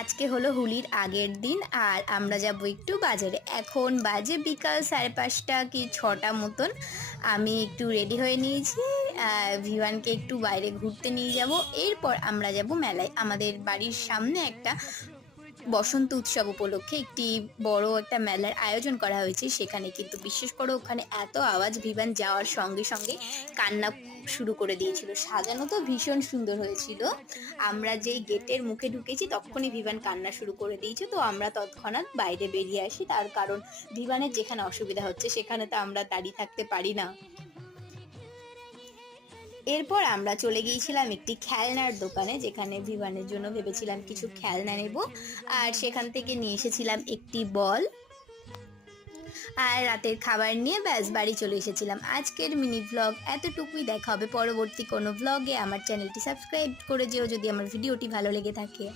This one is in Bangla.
আজকে হলো হোলির আগের দিন আর আমরা যাব একটু বাজারে। এখন বাজে বিকাল 5:30 কি 6টা মতন। আমি একটু রেডি হয়ে নিয়েছি, ভিভানকে একটু বাইরে ঘুরতে নিয়ে যাব। এরপর আমরা যাব মেলায়। আমাদের বাড়ির সামনে একটা বসন্ত উৎসব উপলক্ষে একটি বড় একটা মেলার আয়োজন করা হয়েছে। সেখানে কিন্তু বিশ্বাস করো, ওখানে এত আওয়াজ, ভিভান যাওয়ার সঙ্গে সঙ্গে কান্না শুরু করে দিয়েছিল। সাজানো তো ভীষণ সুন্দর হয়েছিল। আমরা যেই গেটের মুখে ঢুকেছি তখনই ভিভান কান্না শুরু করে দিয়েছে, তো আমরা তৎক্ষণাৎ বাইরে বেরিয়ে আসি। তার কারণ ভিভানের যেখানে অসুবিধা হচ্ছে সেখানে তো আমরা দাঁড়িয়ে থাকতে পারি না। এরপর আমরা চলে গিয়েছিলাম একটি খেলনার দোকানে, যেখানে ভিভানের জন্য ভেবেছিলাম কিছু খেলনা নেব। আর সেখান থেকে নিয়ে এসেছিলাম একটি বল আর রাতের খাবার নিয়ে ব্যাস বাড়ি চলে এসেছিলাম। আজকের মিনি ভ্লগ এতটুকুই। দেখা হবে পরবর্তী কোনো ভ্লগে। আমার চ্যানেলটি সাবস্ক্রাইব করে যেও যদি আমার ভিডিওটি ভালো লেগে থাকে।